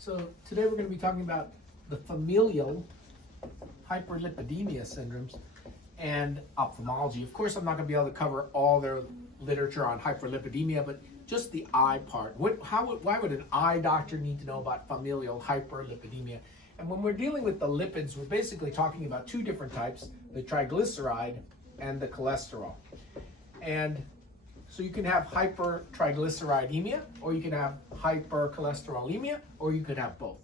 So today we're going to be talking about the familial hyperlipidemia syndromes and ophthalmology. Of course, I'm not going to be able to cover all their literature on hyperlipidemia, but just the eye part. Why would an eye doctor need to know about familial hyperlipidemia? And when we're dealing with the lipids, we're basically talking about two different types, the triglyceride and the cholesterol. And so you can have hypertriglyceridemia, or you can have hypercholesterolemia, or you could have both.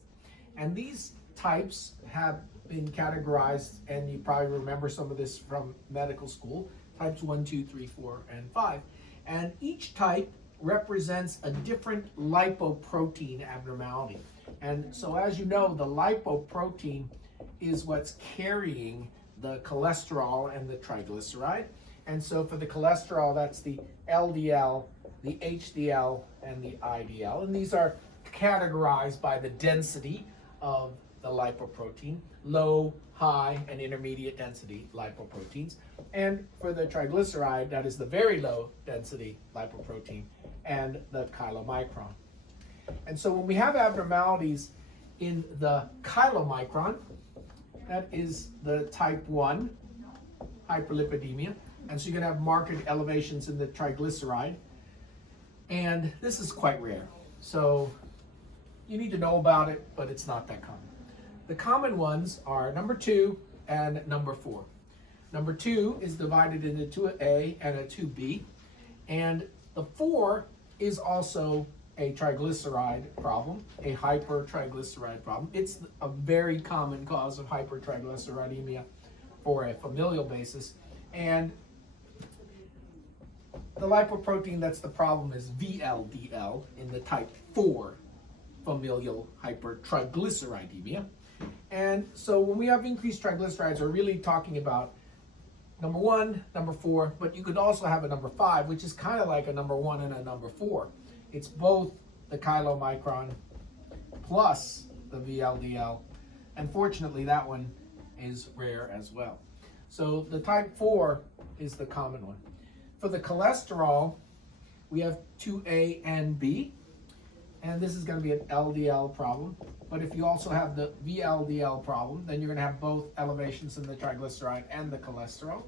And these types have been categorized, and you probably remember some of this from medical school, types 1, 2, 3, 4, and 5. And each type represents a different lipoprotein abnormality. And so as you know, the lipoprotein is what's carrying the cholesterol and the triglyceride. And so for the cholesterol, that's the LDL, the HDL, and the IDL. And these are categorized by the density of the lipoprotein, low, high, and intermediate density lipoproteins. And for the triglyceride, that is the very low density lipoprotein and the chylomicron. And so when we have abnormalities in the chylomicron, that is the type 1 hyperlipidemia. And so you're going to have marked elevations in the triglyceride. And this is quite rare. So you need to know about it, but it's not that common. The common ones are number 2 and number 4. Number 2 is divided into 2A and a 2B. And the 4 is also a triglyceride problem, a hypertriglyceride problem. It's a very common cause of hypertriglyceridemia for a familial basis. And the lipoprotein that's the problem is VLDL in the type 4 familial hypertriglyceridemia. And so when we have increased triglycerides, we're really talking about number 1, number 4, but you could also have a number 5, which is kind of like a number 1 and a number 4. It's both the chylomicron plus the VLDL. And fortunately, that one is rare as well. So the type 4 is the common one. For the cholesterol, we have 2A and B, and this is going to be an LDL problem. But if you also have the VLDL problem, then you're going to have both elevations in the triglyceride and the cholesterol.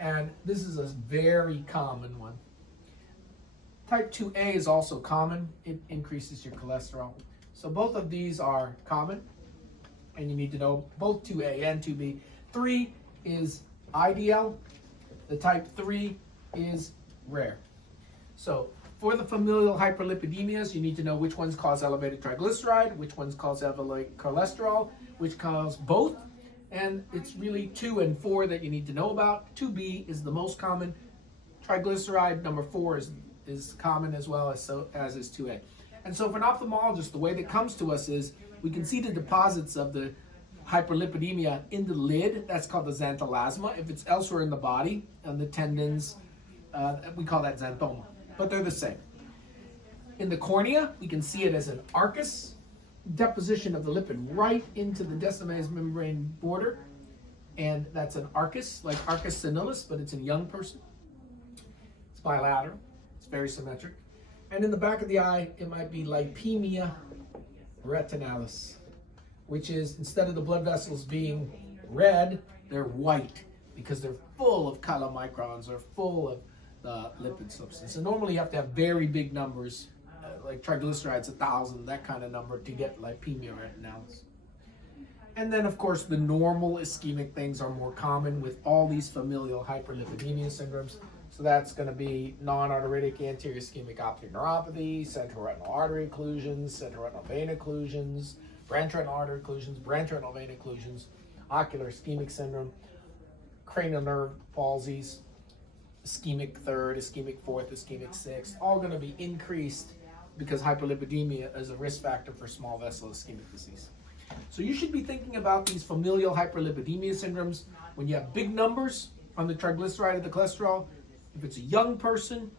And this is a very common one. Type 2A is also common. It increases your cholesterol. So both of these are common, and you need to know both 2A and 2B. 3 is IDL. The type 3 is rare. So for the familial hyperlipidemias, you need to know which ones cause elevated triglyceride, which ones cause elevated cholesterol, which cause both. And it's really 2 and 4 that you need to know about. 2B is the most common. Triglyceride number 4 is common as well as is 2A. And so for an ophthalmologist, the way that comes to us is we can see the deposits of the hyperlipidemia in the lid. That's called the xanthelasma. If it's elsewhere in the body, on the tendons, we call that xanthoma, but they're the same. In the cornea, we can see it as an arcus, deposition of the lipid right into the descemetous membrane border, and that's an arcus, like arcus senilis, but it's in a young person. It's bilateral, it's very symmetric. And in the back of the eye, it might be lipemia retinalis, which is, instead of the blood vessels being red, they're white because they're full of chylomicrons or full of the lipid substance. And normally you have to have very big numbers, like triglycerides 1,000, that kind of number, to get lipemia retinalis. And then, of course, the normal ischemic things are more common with all these familial hyperlipidemia syndromes. So that's going to be non-arteritic anterior ischemic optic neuropathy, central retinal artery occlusions, central retinal vein occlusions, branch retinal artery occlusions, branch retinal vein occlusions, ocular ischemic syndrome, cranial nerve palsies, ischemic third, ischemic fourth, ischemic sixth, all going to be increased because hyperlipidemia is a risk factor for small vessel ischemic disease. So you should be thinking about these familial hyperlipidemia syndromes when you have big numbers on the triglyceride and the cholesterol. If it's a young person,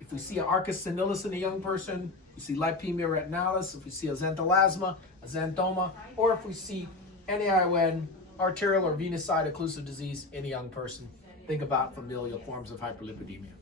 if we see an arcus senilis in a young person, if we see lipemia retinalis, if we see a xanthelasma, a xanthoma, or if we see NAION, arterial or venous side occlusive disease in a young person, think about familial forms of hyperlipidemia.